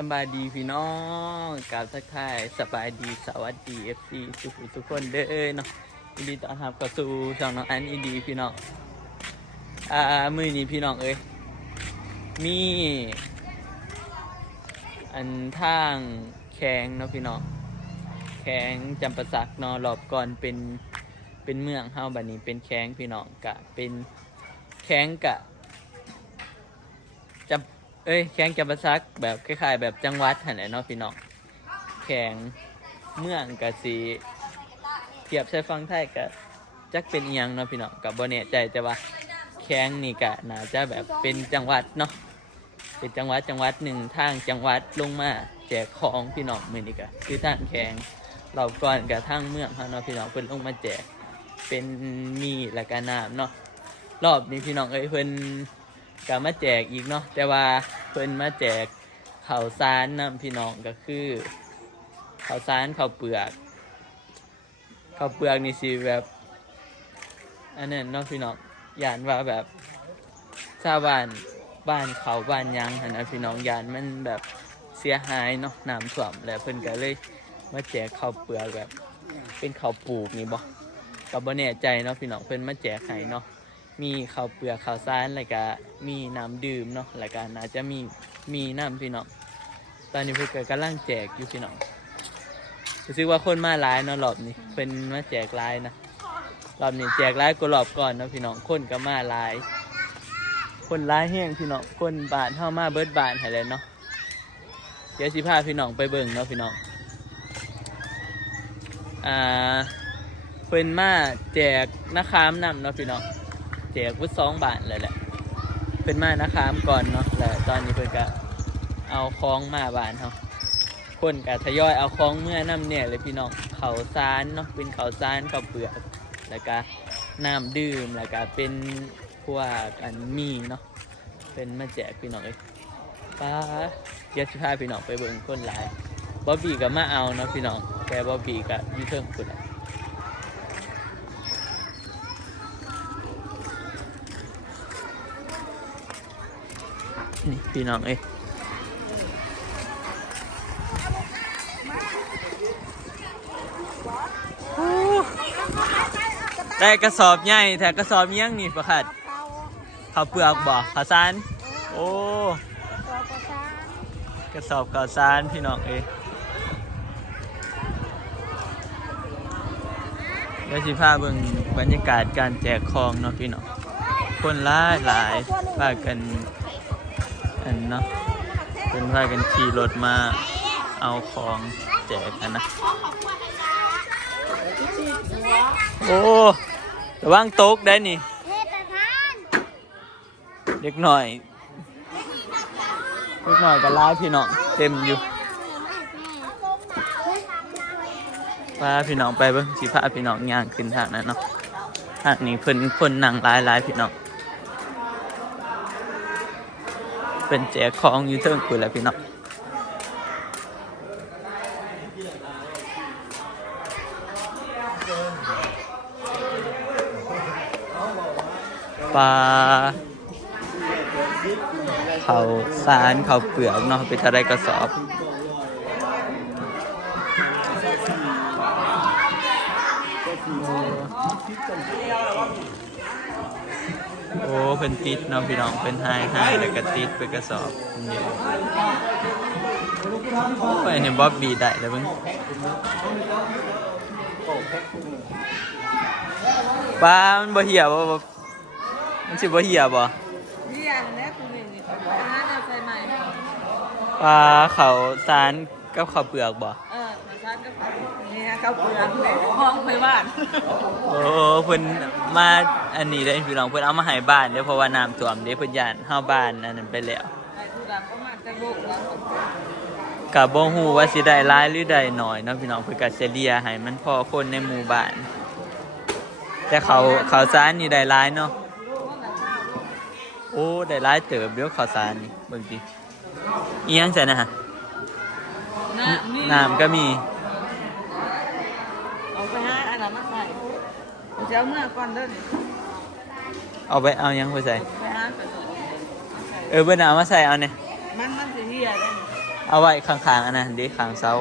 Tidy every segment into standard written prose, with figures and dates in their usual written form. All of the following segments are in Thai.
สบายดีพี่น้องกราบทักทายสบายดีสวัสดีFCทุกคนเด้อเนาะยินดีต้อนรับเข้าสู่ช่องน้องอันอีดีพี่น้องมื้อนี้พี่น้องมีอันทางแข้งเนาะพี่น้องแข้งจำปาสักเนาะรอบก่อนเป็นเมืองเฮาบัดนี้เป็นแข้งพี่น้องกะเป็นแข้งกะแข้งจำปาสักแบบคล้ายๆแบบจังหวัดหั่นแหละเนาะพี่น้องแข้งเมืองกะสิเทียบใช้ฟังไทยกะจักเป็นอีหยังเนาะพี่น้องก็บ่แน่ใจแต่ว่าแข้งนี่กะน่าจะแบบเป็นจังหวัดเนาะเป็นจังหวัดหนึ่งทางจังหวัดลงมาแจกของพี่น้องมื้อนี้ก็คือทางแข้งเราก่อนกับทางเมืองเฮาเนาะพี่น้องเพิ่นลงมาแจกเป็นมีและก็น้ำเนาะรอบนี้พี่น้องเพิ่นก็มาแจกอีกเนาะแต่ว่าเพิ่นมาแจกข้าวสารนำพี่น้องก็คือข้าวสารข้าวเปลือกนี่สิแบบอันนั้นเนาะพี่น้องย่านว่าแบบชาวบ้านเขาบ้านยังหั่นนะพี่น้องย่านมันแบบเสียหายเนาะน้ำท่วมแล้วเพิ่นก็เลยมาแจกข้าวเปลือกแบบเป็นข้าวปลูกนี่ก็บ่แน่ใจเนาะพี่น้องเพิ่นมาแจกให้เนาะมีข้าวเปลือกข้าวสารแล้วก็มีน้ำดื่มเนาะแล้วก็น่าจะมีน้ำพี่น้องตอนนี้เพิ่นก็กำลังแจกอยู่พี่น้องรู้สึกว่าคนมาหลายเนาะรอบนี้เพิ่นมาแจกหลายนะรอบนี้แจกหลายกว่ารอบก่อนเนาะพี่น้องคนก็มาหลายคนหลายแห้งพี่น้องคนบ้านเฮามาเบิดบ้านให้แล้วเนาะเดี๋ยวสิพาพี่น้องไปเบิ่งเนาะพี่น้องเพิ่นมาแจกนาคามนำเนาะพี่น้องแจกวุ้2 บาทเลยแหละเพิ่นมานาคามก่อนเนาะแล้วตอนนี้เพิ่นก็เอาของมาบ้านเฮาคนก็ทยอยเอาของเมื่อนำเนี่ยเลยพี่น้องข้าวสารเนาะเป็นข้าวสารข้าวเปลือกแล้วก็น้ำดื่มแล้วก็เป็นพวกอันมีเนาะเป็นมาแจกพี่น้องป้าเดี๋ยวสิพาพี่น้องไปเบิ่งคนหลายบ๊อบบี้ก็มาเอาเนาะพี่น้องแต่บ๊อบบี้ก็อยู่เทิงพุ่นล่ะนี่พี่น้องได้กระสอบใหญ่แต่กระสอบเงี้ยงนี่ประคัดข้าวเปลือกบ่ข้าวสารโอ้กระสอบข้าวสารพี่น้องเดี๋ยวสิพาเบิ่งบรรยากาศการแจกของเนาะพี่น้องคนหลายพากันอันเนาะเป็นพากันขี่รถมาเอาของแจกกันนะโอ้ระวังตกได้นี่เด็กหน่อยก็ร้ายพี่น้องเต็มอยู่พาพี่น้องไปเบิ่งสิพาพี่น้องย่างขึ้นทางนั้นเนาะทางนี้เพิ่นคนนั่งหลายพี่น้องเป็นแจกของอยู่เทิงพุ่นแล้วพี่น้องปลาข้าวสารข้าวเปลือกเนาะไปทะเลกระสอบโอ้เป็นติดเนาะพี่น้องเป็นไฮแล้วก็ติดเป็นกระสอบนี่ไปเนี่ยบ๊อบบี้ได้แล้วเพิ่งปลามันบ่เหี่ยวบ่มันสิบ่เหี่ยวบ่เหี่ยวแล้วกูนี่เอาใส่ใหม่ปลาข้าวสารกับข้าวเปลือกบ่ข้าวสารกับเนี่ยข้าวเปลือกห้องไปบ้านโอ้เพิ่นมาอันนี้ได้พี่น้องเพิ่นเอามาให้บ้านเด้เพราะว่าน้ำท่วมเด้เพิ่นย่านเฮาบ้านอันนั้นไปแล้วก็บ่ฮู้ว่าสิได้หลายหรือได้น้อยเนาะพี่น้องเพิ่นก็เฉลี่ยให้มันพอคนในหมู่บ้านแต่ข้าวสารนี่ได้หลายเนาะโอ้ได้หลายเติบเดี๋ยวข้าวสารนี่เบิ่งดิอีหยังใส่นะฮะน้ำก็มีเอาไปหาอันนั้นมาใส่จะเอาเมื่อก่อนเด้อเอาไปเอายังไปใส่ไปหาเบิ่นเอามาใส่เอาเนี่ยมันสิเหี่ยได้ เอาไว้ข้างๆอันนั้นดิข้างเสา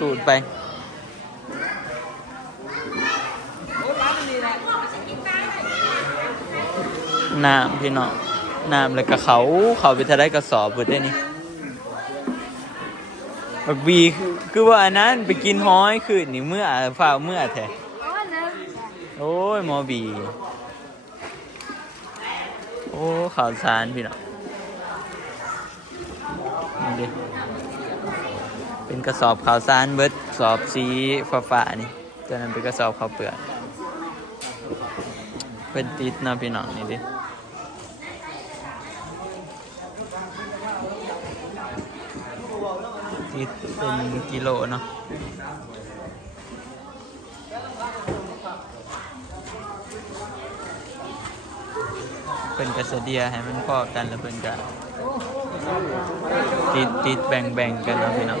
ตูดไปน้ำพี่น้องน้ำแล้วก็เขาไปทะเลกระสอบเบิดได้นี่บักบีคือว่าอันนั้นไปกินห้อยคืนนี่เมื่อฝ่าเมื่อแท้โอ้ยหมอบีโอ้ข่าวสารพี่น้องนี่ดิเป็นกระสอบข่าวสารเบิดสอบสีฟ้าๆนี่ตัวนั้นเป็นกระสอบข้าวเปลือกเป็นติดนะพี่น้องนี่ดิติดเป็นกิโลเนาะเป็นกระเสเดียให้มันพอกันแล้วเป็นกันติดแบ่งกันเนาะพี่น้อง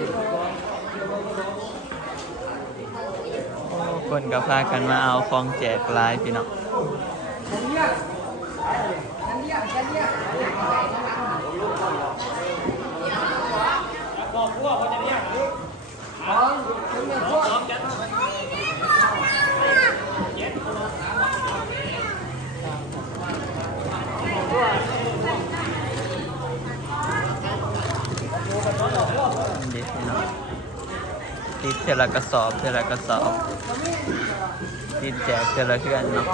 คนก็พากันมาเอาของแจกลายพี่น้องดีพี่น้องติดเทละกระสอบติดแจกเทละเพื่อนเนาะ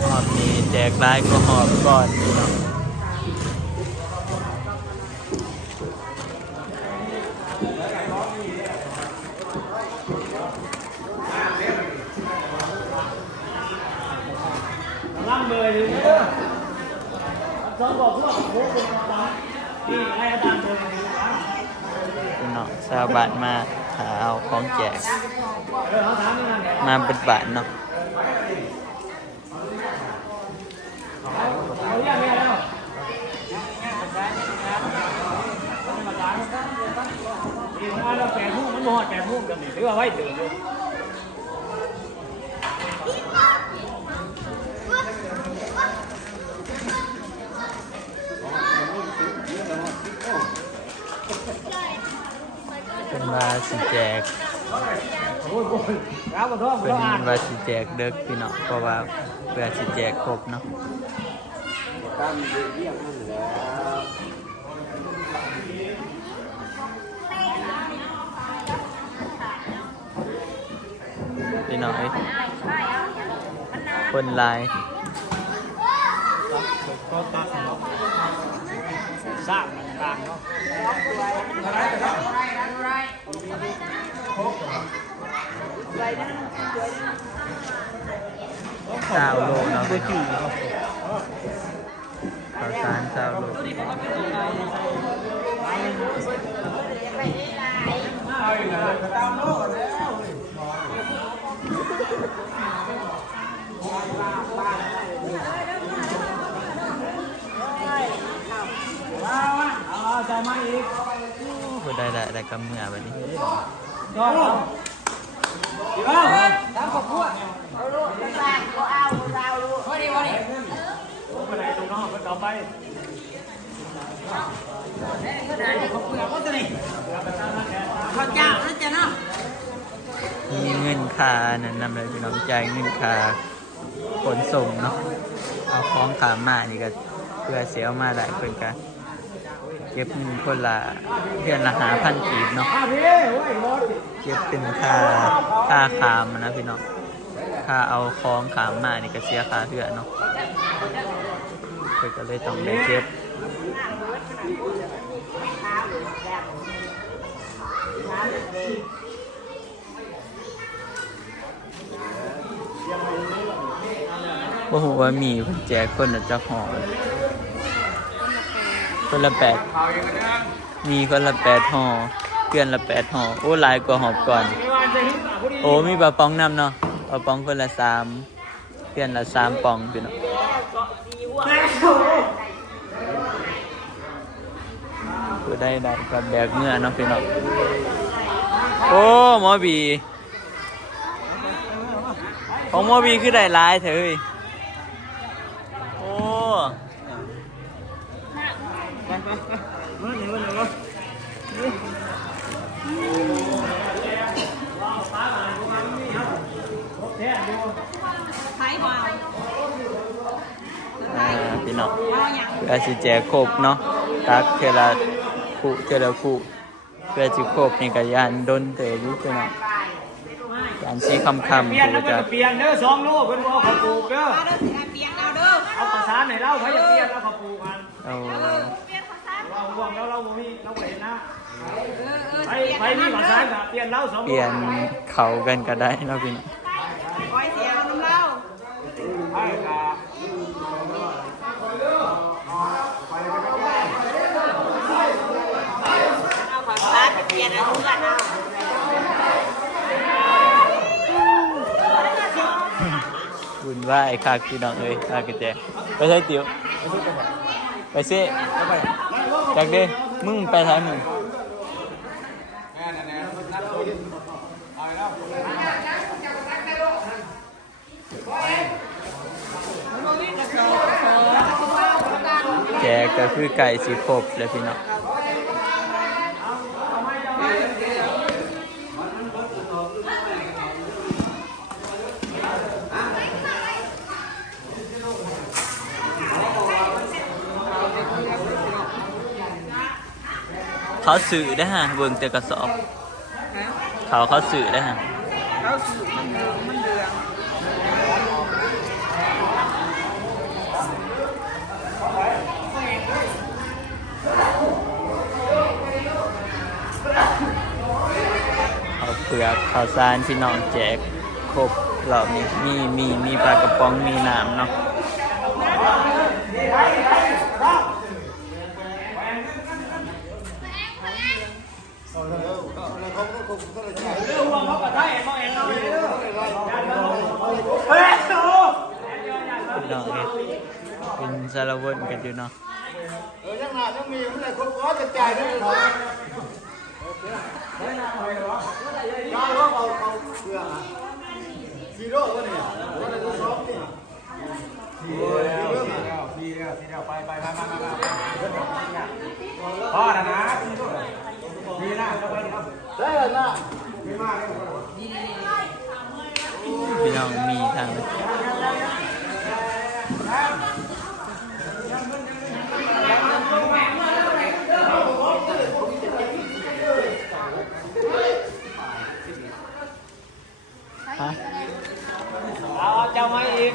หอบนี้แจกลายก็หอบก่อนพี่น้องล่างเบยเลยเนี่ยสองบอกเพื่อนโค้งเป็นตาที่ไอ้ตามเบยเลยนะ พี่น้องชาวบ้านมาหาเอาของแจกมาเบิดบานเนาะเอาอย่างนี้แล้วเราแปดทุ่มมันหมด8 ทุ่มกันนี่ถือว่าไว้ตื่นเลยเป็นว่าสิแจกเป็นว่าสิแจกเด็กพี่น้องเพราะว่าเพื่อสิแจกครบเนาะพี่น้องคนลายก็ตัดเนาะสร้างต่างๆเนาะโลเนาะพี่น้องข่าวสารโลใจมาอีกพูดได้กำเมื่อแบบนี้ก็ดีป่ะตามขอบคุณเอาลูกต่างๆก็เอาลูกพอดีไปไหนตรงนอกก็ต่อไปข้าวเจ้านั่นจ้ะเนาะมีเงินค่านั่นนำเลยพี่น้องจ่ายเงินค่าขนส่งเนาะเอาของขามมานี่ก็เพื่อเสียมาได้เพิ่นกันเก็บเงินคนละเดือนละ5,000 กีบเนาะเก็บเป็นค่าขามนะพี่น้องค่าเอาของขามมานี่ก็เสียค่าเพื่อเนาะเพิ่นก็เลยต้องได้เก็บว่าหัวมีเพิ่นแจกคนละจักห่อคนละ8มีคนละ8ห่อเพื่อนละ8ห่อโอ้หลายกว่าหอบก่อนโอ้มีปลาป๋องนำเนาะปลาป๋องคนละ3เพื่อนละ3ป๋องพี่น้องคือได้กับแบกเมื่อเนาะพี่น้องโอ้หมอบีของหมอบีคือได้หลายเถอะโอ้ มาหนึ่งมาพี่น้องเพื่อสิแจกครบเนาะตักเทละคู่เทละคู่เพื่อสิครบนี่ก็ยานดนเตะอยู่พี่น้องยานสีคำ เปลี่ยน ๆ แล้ ก็ ว จะ เปลี่ยนเด้อ2 โลเพิ่นเอาข้าวปลูกเด้อ เปียกเอาเด้อ เอาข้าวสารให้เราไผจะเปลี่ยนแล้วข้าวปลูกกัน เอา เปียกข้าวสาร เราห่วงแล้วเราบ่มีเราเห็นนะไปนี่ข้าวสารก็เปลี่ยนเรา2 โล เปลี่ยนเขากันก็ได้เนาะพี่น้อง คอยเสียเอาน้ำเล่า ไปก็ เอาข้าวสารไปเปลี่ยนเอาเพื่อนเอา บุญว่าไอ้คากพี่น้องเอ้ยคากระแจไปใช้ติ๋วไปซิจากเด้มึงไปท้ายมึงแจกก็คือไก่สีครบเลยพี่น้องเขาสื่อได้ฮะเบิ่งแต่กระสอบเขาสื่อได้ฮะ เขาสูบมันเหลือง เขาเปลือกเขาซานพี่น้องแจกครบรอบนี้มีปลากระป๋องมีน้ำเนาะ ห่วงเขาก็ได้บ่เห็นเราเลยเด้อเฮ้ยโต พี่น้องเอ้ยเป็นสารวนกันอยู่เนาะ ยังหนายังมีไม่ได้ครบก้อนจะจ่ายได้เลยจ่ายว่าเอาเพื่อซีโร่ก็เนี่ยก็เลยซ้อมเนี่ยซีเดียวไปพ่อนะดีนะเราไปครับ ได้แล้วนะ พี่น้องมีทางฮะ เอาเจ้ามาอีก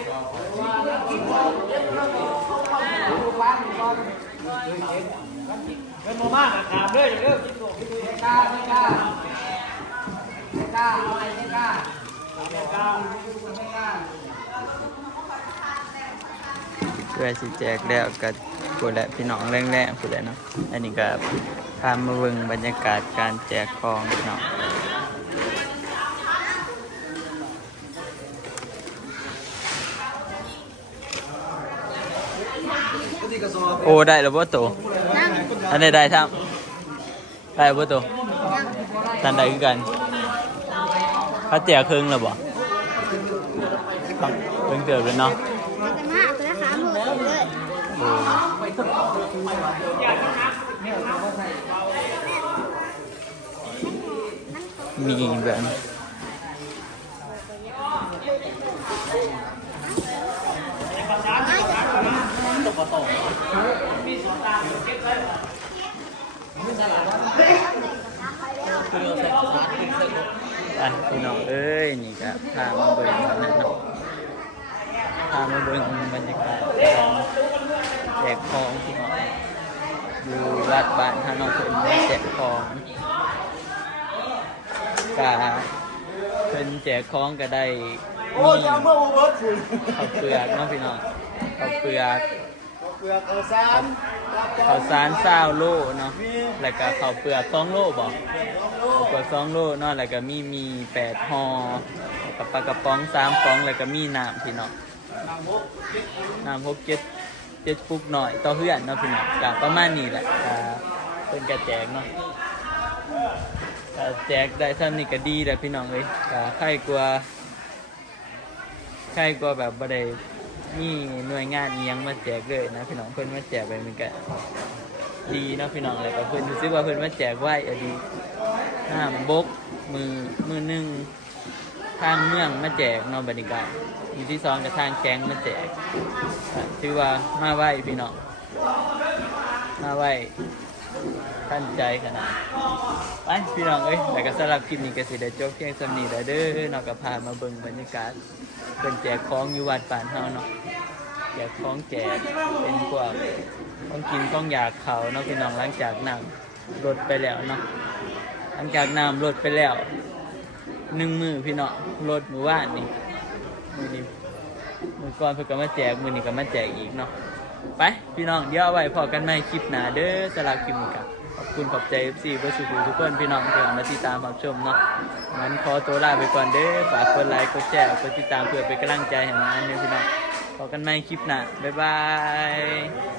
เป็นโมมาถามด้วยเด้อกินหนูกินไม่กล้าไม่กล้าเอาไอ้ไม่กล้าไม่กล้า เพื่อสิแจกแล้วก็พูดแหละพี่น้องแรงๆพูดแหละเนาะอันนี้ก็พามาเบิ่งบรรยากาศการแจกของพี่น้องโอ้ได้แล้วบ่โตอันใดได้ทำได้บ่โตทันใดคือกันเขาแจกครึ่งแล้วบ่เพิ่งเติบเลยเนาะ จะมาเอาไปแล้วขามือเลย โอ้มีแบบอ่ะพี่น้องเอ้ยนี่ก็พามาเบิ่งนั่นเนาะพามาเบิ่งบรรยากาศการแจกของพี่น้องอยู่วัดบ้านท่าน้องเพิ่นแจกของกาเพิ่นแจกของก็ได้ โอ้ยยังเมื่อวันเบิร์ดฝุ่น ข้าวเปลือกเนาะพี่น้องข้าวเปลือก เปลือกซาน ข้าวสาร20 โลเนาะแล้วก็ข้าวเปลือก2 โลบ่ข้าวเปลือก2 โลเนาะแล้วก็มี8ห่อแล้วก็ปลากระป๋อง3ป๋องแล้วก็มีน้ำพี่น้องน้ำ7ปุกหน่อยต่อเพื่อนเนาะพี่น้องก็ประมาณนี้แหละเพิ่นก็แจกเนาะแจกได้เท่านี้ก็ดีแหละพี่น้องเอ้ยก็ใครกลัวแบบบ่ได้มีหน่วยงานอีหยังมาแจกเลยนะพี่น้องเพิ่นมาแจกไปมันก็ ดีเนาะพี่น้องแล้วก็เพิ่นรู้สึกว่าเพิ่นมาแจกไว้อดีน้ำบกมือหนึ่งทางเมืองมาแจกเนาะบรรยากาศมีที่2กับทางแข้งมาแจกถือว่ามาไหวพี่น้องมาไหวตั้งใจขนาดไปพี่น้องเอ้ยแต่ก็สำหรับคลิปนี้ก็สิได้จบเพียงสำนี้แล้วเด้อเนาะก็พามาเบิ่งบรรยากาศเป็นแจกของอยู่วัดป่านเฮาเนาะแจกของแจกเป็นพวกของกินของอยากเขาเนาะพี่น้องหลังจากน้ำลดไปแล้วเนาะหลังจากน้ำลดไปแล้ว1 มื้อพี่น้องลดมื้อวานนี่มื้อนี้มื้อก่อนเพิ่นก็มาแจกมื้อนี้ก็มาแจกอีกเนาะไปพี่น้องเดี๋ยวเอาไว้พอกันใหม่คลิปหน้าเด้อสำหรับคลิปนี้ก็ขอบคุณขอบใจ FC เบ่สุขทุกคนพี่น้องที่มาติดตามรับชมเนาะงั้นขอตัวลาไปก่อนเด้อฝากกดไลค์กดแชร์กดติดตามเพื่อเป็นกำลังใจให้งานเนี่ยพี่น้องพบกันใหม่คลิปหน้าบ๊ายบาย